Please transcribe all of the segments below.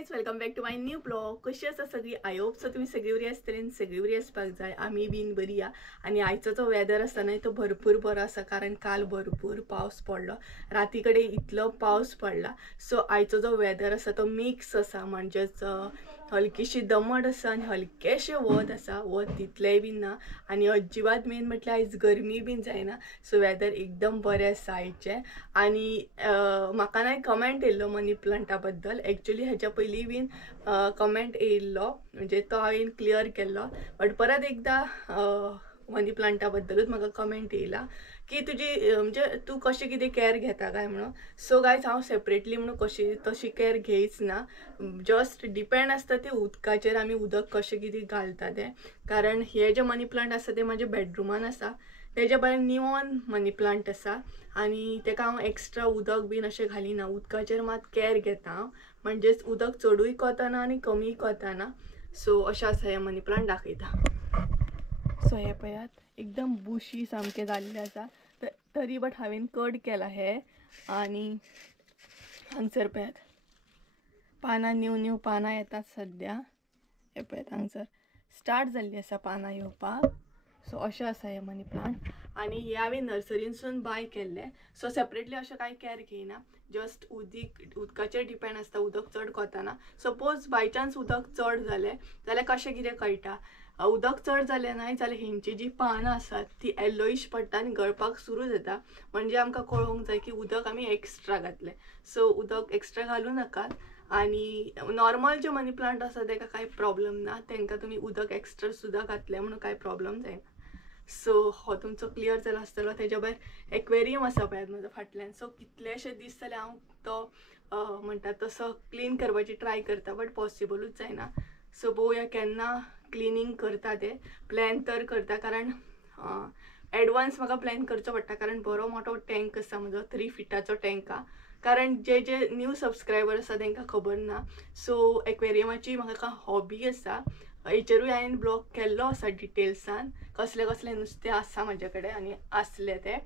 Guys welcome back to my new blog. कशी आसा सगळी? आय होप सो तुम्ही सगळी बरी आसतली, सगळी बरी आसपाक जाय. आमी बीन बरी आ. आणि आयचो जो वेदर आसा न्हय तो भरपूर बरो आसा, कारण काल भरपूर पावस पडलो. राती कडेन इतलो पावस पडला. सो आयचो जो वेदर आसा तो मिक्स आसा, म्हणजेच हलकीशी दमट आसा आणि हलकेशें वत आसा. वत तितलेंय बीन ना आणि अजिबात मेन म्हटल्यार आयज गरमी बीन जायना. सो वेदर एकदम बरें आसा आयचें. आणि म्हाका ना कमेंट येयल्लो मनी प्लांटा बद्दल. एक्चुअली हेच्या पयलीं बीन कमेंट येयल्लो, म्हणजे तो हांवें क्लियर केल्लो. बट परत एकदा मनी प्लांटा बद्दलूच म्हाका कमेंट येयला की तुजी म्हणजे तू कशें कितें केअर घेता काय म्हणून. सो गायज हांव सेपरेटली म्हणून कशी तशी केअर घेयच ना. जस्ट डिपेंड आसता ते उदकाचेर, आमी उदक कशें कितें घालता तें. कारण हे जे मनी प्लांट आसा ते म्हाज्या बेडरुमान आसा. तेज्या भायर निऑन मनी प्लांट आसा आणि तेका हांव एक्स्ट्रा उदक बीन अशें घालिना. उदकाचेर मात केअर घेता हांव, म्हणजेच उदक चडूय कोताना आणि कमीय कोताना. सो अशें आसा हे मनी प्लांट दाखयता. सो हे पळयात एकदम बुशी सामके जाल्ले आसा. तरी बट हांवें कट केला हे. आणि हांगसर पळयात पानां न्यू पानां येतात सद्या. हे पळयात हांगसर स्टार्ट जाल्ली आसा पानां येवपाक. सो अशें आसा हे मनी प्लांट. आणि हे हांवें नर्सरीनसून बाय केल्ले. सो सेपरेटली अशें कांय केअर घेयना. जस्ट उदकाचेर डिपेंड आसता, उदक चड कोताना. सपोज बाय चान्स उदक चड जालें जाल्यार कशें कितें कळटा. उदक चड जालें न्हय जाल्यार हेंची जी पानां आसात ती येलोईश पडटा आनी गळपाक सुरू जाता. म्हणजे आमकां कळोंक जाय की उदक आमी एक्स्ट्रा घातलें. सो उदक एक्स्ट्रा घालूं नाकात. आणि नॉर्मल जे मनी प्लांट आसा तेका कांय प्रॉब्लेम ना. तेंकां तुमी उदक एक्स्ट्रा सुद्दां घातलें म्हणून कांय प्रॉब्लेम जायना. सो हो तुमचो क्लियर जाला आसतलो. तेज्या भायर एक्वेरियम आसा पळयात म्हजो फाटल्यान. सो कितलेशे दीस जाले हांव तो म्हणटा तसो क्लीन करपाची ट्राय करता, बट पॉसिबलूच जायना. सो पळोवया केन्ना क्लिनींग करता ते. प्लॅन तर करता, कारण एडवान्स म्हाका प्लॅन करचो पडटा. कारण बरो मोठो टँक आसा म्हजो, 3 फिटाचो टँक आहा. कारण जे न्यू सबस्क्रायबर आसा तांकां खबर ना. सो एक्वेरियमाची म्हाका हॉबी आसा. हेचेरूय हांवें ब्लॉग केल्लो आसा डिटेल्सान, कसले कसले नुस्तें आसा म्हाजे कडेन आनी आसले ते.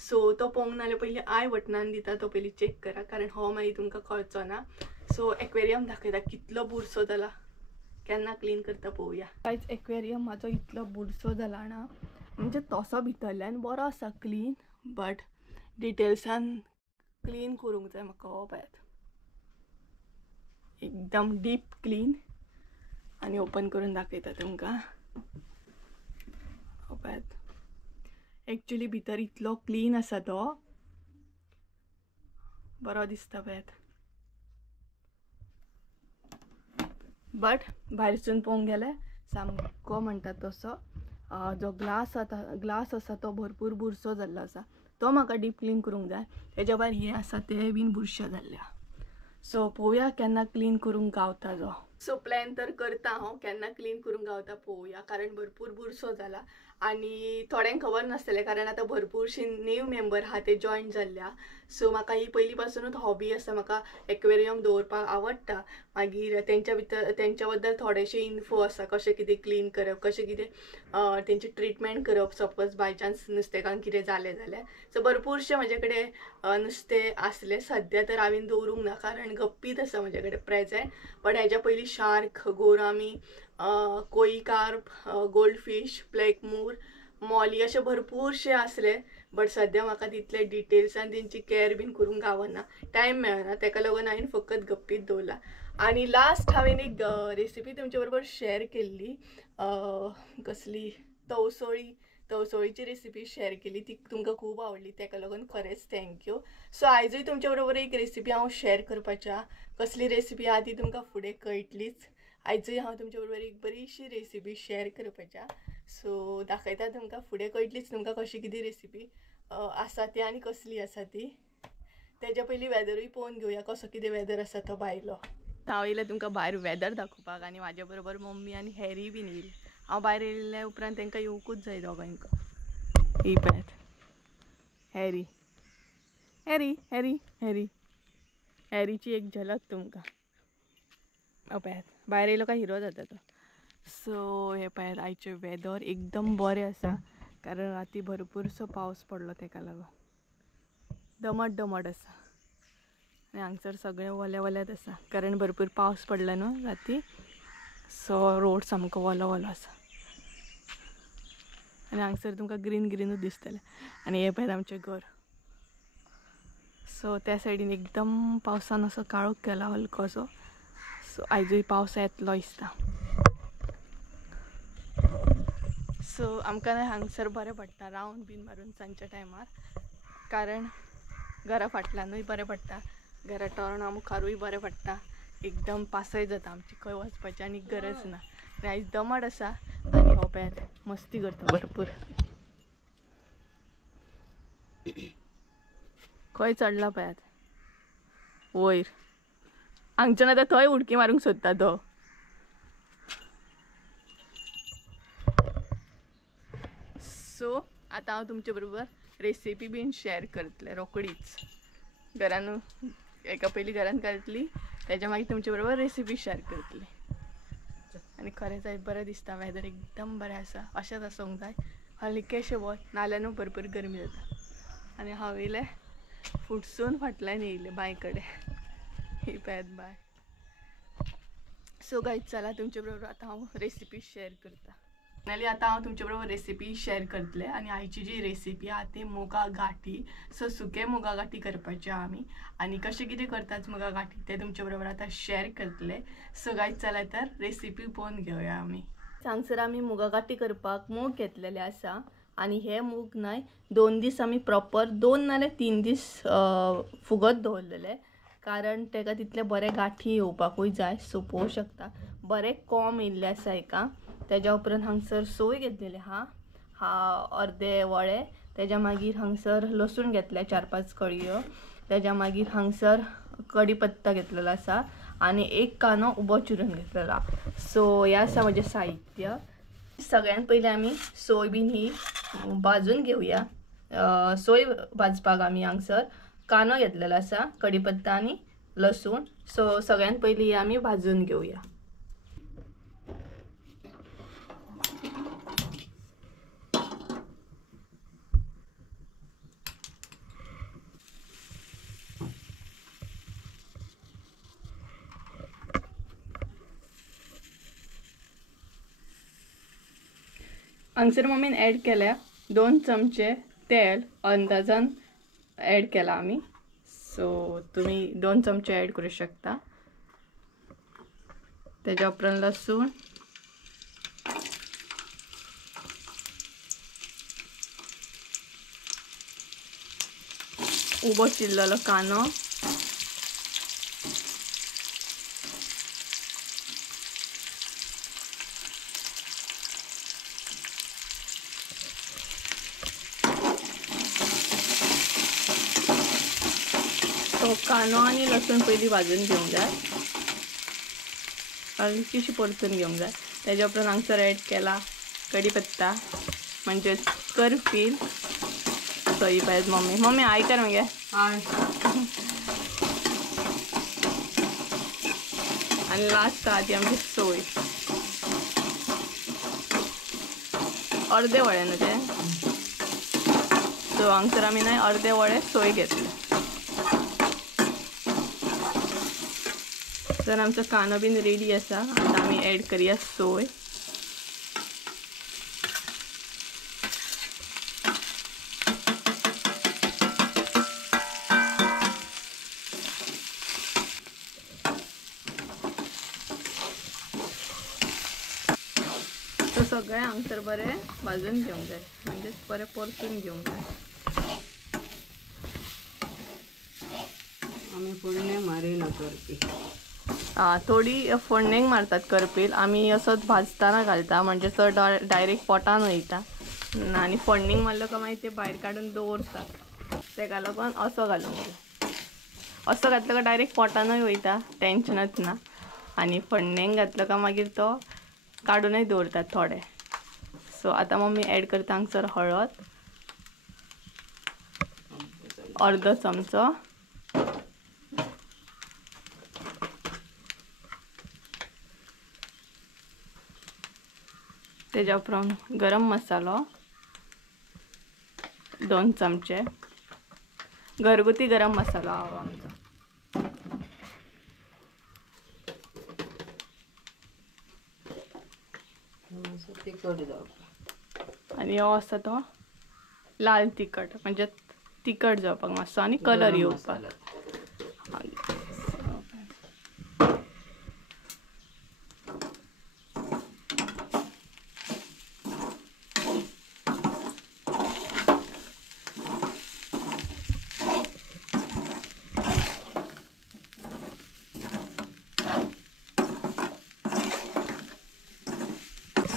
सो तो पळोवंक नाल्यार पयलीं आय बटनान दिता तो पयलीं चॅक करा, कारण हो मागीर तुमकां कळचो ना. सो एक्वेरियम दाखयता कितलो बुरसो जाला. केन्ना क्लीन करता पळोवया. कांयच एक्वेरियम म्हाजो इतलो बुरसो जाला ना, म्हणजे तसो भितरल्यान बरो आसा क्लीन, बट डिटेल्सान क्लीन करूंक जाय म्हाका. हो पळयात एकदम डीप क्लीन. आणि ओपन करून दाखयता तुमकां. हो पळयात एक्चुअली भितर इतलो क्लीन आसा तो, बरो दिसता पळयात. बट भायरसून पळोवंक गेल्यार सामको म्हणटा तसो जो ग्लास आसा तो भरपूर बुरसो जाल्लो आसा. तो म्हाका डीप क्लीन करूंक जाय. तेज्या भायर हे आसा ते बीन बुरशे जाल्ले. सो पळोवया केन्ना क्लीन करूंक गावता जो. सो प्लॅन तर करता हांव केन्ना क्लीन करूंक गावता पळोवया. कारण भरपूर बुरसो जाला आणि थोड्यांक खबर नासतलें, कारण आतां भरपूरशी न्यू मेंबर आहा ते जॉयन जाल्ल्या. सो म्हाका ही पयलीं पासूनच हॉबी आसा. म्हाका एक्वेरियम दवरपाक आवडटा. मागीर तेंच्या बद्दल थोडेशे इन्फो आसा, कशें कितें क्लीन करप, कशें कितें तेंची ट्रिटमेंट करप सपोज बाय चान्स नुस्तेकांक कितें जालें जाल्यार. सो भरपूरशे म्हाजे कडेन नुस्तें आसलें. सद्या तर हांवें दवरूंक ना, कारण गप्पीत आसा म्हाजे कडेन प्रेजेंट. बट हेच्या पयलीं shark, gourami, koi carp, goldfish, black moor, molly अशे भरपूरशे आसले. बट सद्या म्हाका तितले डिटेल्सान तेंची केअर बीन करूंक गावना, टायम मेळना. तेका लागून हांवें फकत गप्पीत दवरला. आणि लास्ट हांवें एक रेसिपी तुमचे बरोबर शेअर केल्ली, कसली तवसळीची रेसिपी शेअर केली. ती तुमकां खूब आवडली, तेका लागून खरेंच थँक्यू. सो आयजूय तुमचे बरोबर एक रेसिपी हांव शेअर करपाच्या. कसली रेसिपी आहा ती तुमकां फुडें कळटलीच. आयजूय हांव तुमचे बरोबर एक बरीशी रेसिपी शेअर करपाच्या. सो दाखयता तुमकां, फुडें कळटलीच तुमकां कशी कितें रेसिपी आसा ती आनी कसली आसा ती. तेज्या पयलीं वेदरूय पळोवन घेवया कसो कितें वेदर आसा तो भायलो. हांव येयलें तुमकां भायर वेदर दाखोवपाक, आनी म्हाजे बरोबर मम्मी आनी हॅरी बीन येयली. हांव भायर येयल्या उपरांत तांकां येवकूच जाय दोगांयक. ही पळयात हॅरी हॅरी हॅरी हॅरी हॅरीची एक झलक तुमकां. पळयात भायर येयलो काय हिरो जाता तो. सो हे पळयात आयचें वेदर एकदम बरें आसा, कारण राती भरपूरसो पावस पडलो तेका लागून दमट आसा. आणि हांगसर सगळें वल्या वल्यात आसा कारण भरपूर पावस पडला न्हू राती. सो रोड सामको वलो वलो आसा आनी हांगसर तुमकां ग्रीन ग्रीनूच दिसतलें. आनी हे पळय आमचें घर. सो त्या सायडीन एकदम पावसान असो काळोख केला हलकोसो. सो आयजूय पावस येतलो दिसता. सो आमकां हांगसर बरें पडटा रावंड बीन मारून सांजच्या टायमार कारण घरा फाटल्यानूय बरें पडटा, घरा टर्ना मुखारूय बरें पडटा. एकदम पासय जाता आमची, खंय वचपाची आनी गरज ना. आयज दमट आसा आनी हो पळयात मस्ती करता भरपूर. खंय चडला पळयात वयर. हांगच्यान आतां थंय उडकी मारूंक सोदता तो. सो आतां हांव तुमचे बरोबर रेसिपी बीन शेअर करतलें रोकडीच. घरान एका पयलीं घरान घालतली, तेच्या मागीर तुमचे बरोबर रेसिपी शेअर करतली. आनी खरेंच आयज बरें दिसता, वेदर एकदम बरें आसा. अशेंच आसूंक जाय. हलकेशें वत नाल्यार न्हू भरपूर गरमी जाता. आनी हांव येयलें फुडसून फाटल्यान येयलें बांय कडेन. ही पळयात बाय. सो गायज चला तुमचे बरोबर आतां हांव रेसिपी शेअर करता. फायनली आतां हांव तुमचे बरोबर रेसिपी शेअर करतलें. आनी आयची जी रेसिपी आहा ती मुगा गाठी. सो सुके मुगा गाठी करपाचे आमी आनी कशें कितें करतात मुगा गाठी ते तुमचे बरोबर आतां शेअर करतले. सो गायज चला तर रेसिपी पळोवन घेवया आमी. हांगसर आमी मुगा गाठी करपाक मूग घेतलेले आसा आनी हे मूग न्हय 2 दीस आमी प्रॉपर 2 नाल्यार 3 दीस फुगत दवरलेले कारण तेका तितले बरे गाठी येवपाकूय जाय. सो पळोवंक शकता बरे कोंब येयल्ले आसा हेका. तेज्या उपरांत हांगसर सोय घेतलेले हा अर्दे वळे. तेज्या मागीर हांगसर लसूण घेतले 4-5 कळयो. तेज्या मागीर हांगसर कढीपत्ता घेतलेलो आसा आनी एक कांदो उबो चिरून घेतलेला. सो हे आसा म्हजें साहित्य. सगळ्यात पयलीं आमी सोय बीन ही भाजून घेवया. सोय भाजपाक आमी हांगसर कांदो घेतलेलो आसा, कढीपत्ता आनी लसूण. सो सगळ्यात पयलीं ही आमी भाजून घेवया. हांगसर मम्मीन ॲड केल्या 2 चमचे तेल अंदाजान ॲड केला आमी. सो तुम्ही 2 चमचे ॲड करू शकता. तेज्या उपरांत लसूण, उबो चिरलेलो कांदो, तो कांदो आनी लसूण पयलीं भाजून घेवंक जाय, हलकीशी परतून घेवंक जाय. तेज्या उपरांत हांगसर ॲड केला कढीपत्ता म्हणजे करपील. सो ही पळयात मम्मी आयकर मगे आनी लास्ट आहा ती आमची सोय. अर्दे वळे न्हू ते. सो हांगसर आमी न्हय अर्दे वळे सोय घेतले. तर आमचो कांदो बीन रेडी आसा. आतां आमी ॲड करया सोय. तो सगळें हांगसर बरें भाजून घेवंक जाय म्हणजे बरें परतून घेवंक जाय. आमी फोडणे मारिना करपी. थोडी फोडणेक मारतात करपील. आमी असोच भाजताना घालता म्हणजे तो डायरेक्ट पोटान वयता आनी फोडणीक मारलो काय मागीर ते भायर काडून दवरतात. तेका लागून असो घालूंक जाय. असो घातलो काय डायरेक्ट पोटानूय वयता, टेन्शनच ना. आनी फोडणेक घातलो काय मागीर तो काडूनय दवरतात थोडे. सो आतां मम्मी ॲड करता हांगसर हळद अर्दो चमचो, तेज्या उपरांत गरम मसालो 2 चमचे. घरगुती गरम मसालो हा आमचो. तिखट जावपाक आणि हो आसा तो लाल तिखट म्हणजे तिखट जावपाक मातसो आणि कलर येवपाक.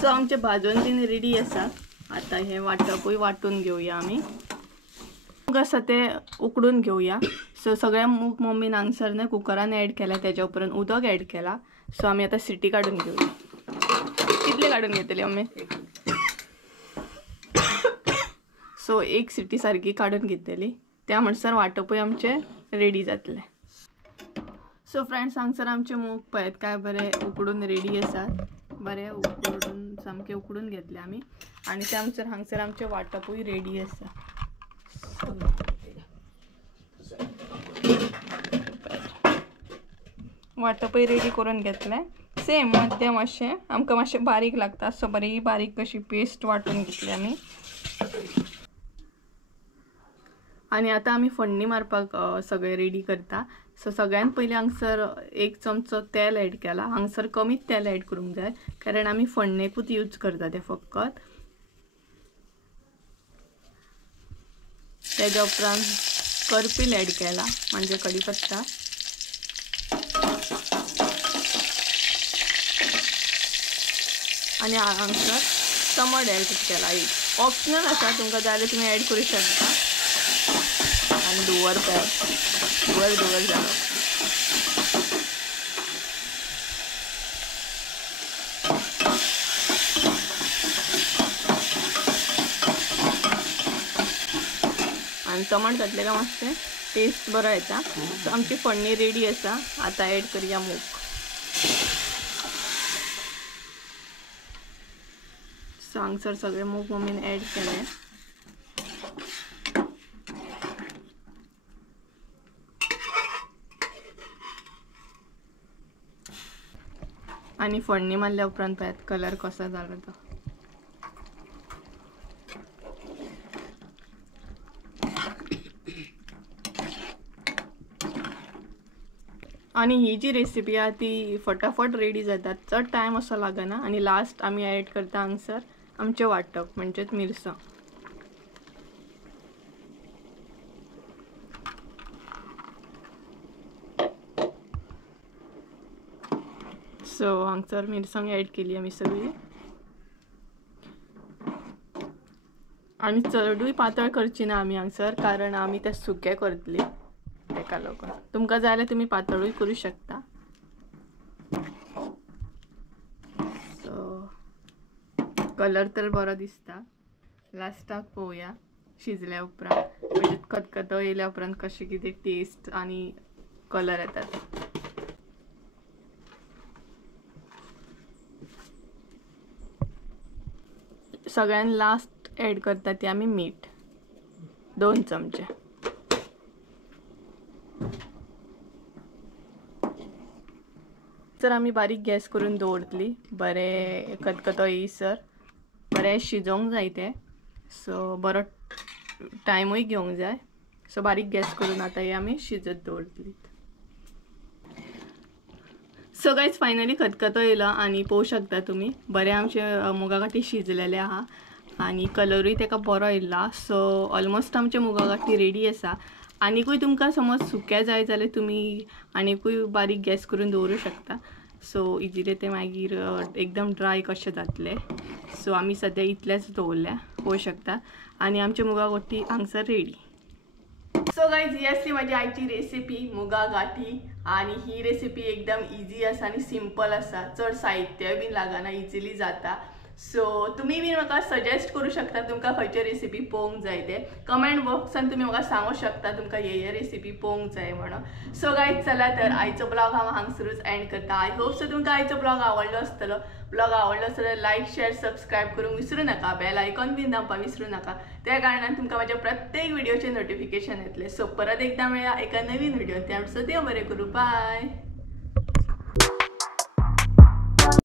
सो आमचे भाजून तीन रेडी आसा. आता हे वाटपूय वाटून घेऊया आम्ही. मूग आसा ते उकडून घेऊया. सो सगळ्या मूग मम्मीन हांगसर न्हय कुकरान ॲड केला, त्याच्या उपरांत उदक ॲड केला. सो आम्ही आता सिटी काढून घेऊया. कितले काढून घेतली मम्मी? सो एक सिटी सारखी काढून घेतली. त्या म्हणसर वाटपूय आमचे रेडी जातले. सो फ्रेंड्स हांगसर आमचे मूग पळयत काय बरे उकडून रेडी आसात. बरे उकडून सामके उकडून घेतले आम्ही आणि त्यानुसार हांगसर आमचे वाटपूय रेडी आसा. वाटपूय रेडी करून घेतले. सेम मध्यम अशें आमकां मातशें बारीक लागता. सो बरी बारीक कशी पेस्ट वाटून घेतली आमी. आणि आता आम्ही फोडणी मारपाक सगळे रेडी करता. सो सगळ्यात पयलीं हांगसर 1 चमचो तेल ॲड केला. हांगसर कमीच तेल ॲड करूंक जाय कारण आमी फोडणेकूच यूज करता ते फकत. त्याच्या उपरांत करपील ॲड केला म्हणजे कढीपत्ता. आणि हांगसर टमाट ॲड केला. एक ऑप्शनल आसा, तुमकां जाय जाल्यार तुमी ॲड करूं शकता. आणि दुवर झालं. आणि टमाट घातले का मातशें टेस्ट बरो येता. सो आमची फोडणी रेडी आसा. आता ॲड करूया मूग. सो हांगसर सगळे मूग मम्मीन ॲड केले. आणि फोडणी मारल्या उपरांत पळयात कलर कसो जालो तो. आणि ही जी रेसिपी आहे ती फटाफट रेडी जाता. चड टायम असो लागना. आणि लास्ट आम्ही ॲड करता हांगसर आमचे वाटप म्हणजेच मिरसांग. सो हांगसर मिरसांग ॲड केली आमी सगळी. आणि चडूय पातळ करची ना आमी हांगसर कारण आमी ते सुके करतली तेका लागून. तुमकां जाय जाल्यार तुमी पातळूय करूं शकता. सो कलर तर बरो दिसता. लास्टाक पळोवया शिजल्या उपरांत म्हणजे खतखतो येयल्या उपरांत कशें कितें टेस्ट आणि कलर येतात. सगळ्यात लास्ट ॲड करता ती आमी मीठ 2 चमचे. तर आमी बारीक गॅस करून दवरतली. बरें खतखतो येयसर बरें शिजोवंक जाय ते. सो बरो टायमूय घेवंक जाय. सो बारीक गॅस करून आता हे आमी शिजत दवरतली. सो गायज फायनली खतखतो येयलो आणि पळोवं शकता तुमी बरे आमचे मुगा गाठी शिजलेले आहा आणि कलरूय तेका बरो येयला. सो ऑलमोस्ट आमचे मुगा गाठी रेडी आसा. आनीकूय तुमकां समज सुके जाय जाल्यार तुमी आनीकूय बारीक गॅस करून दवरूं शकता. सो इजिली ते मागीर एकदम ड्राय कशें जातले. सो आमी सद्या इतलेच दवरल्या पळोवं शकता. आणि आमचे मुगा गाठी हांगसर रेडी. सो गाइज ही असली माझी आईची रेसिपी मुगा गाठी. आणि ही रेसिपी एकदम इजी आसा आणि सिंपल आसा. चड साहित्य बीन लागना, इजिली जाता. सो तुम्ही बी म्हाका सजेस्ट करू शकता तुमकां खंयची रेसिपी पळोवंक जाय ते. कमेंट बॉक्सान तुम्ही म्हाका सांगू शकता तुमकां हे रेसिपी पळोवंक जाय म्हणून. सो गाइज चला तर आयचो ब्लॉग हांव हांगसरूच एंड करता. आय होप सो तुमकां आयचो ब्लॉग आवडलो आसतलो. ब्लॉग आवडलो जाल्यार लाईक शेअर सबस्क्राईब करूंक विसरू नका. बेल आयकॉन बीन दामपाक विसरू नका. त्या कारणान तुमकां माझ्या प्रत्येक व्हिडिओचे नोटिफिकेशन येतले. सो परत एकदा मेळया एका नवीन व्हिडिओ. त्यामुळे देव बरें करूं. बाय.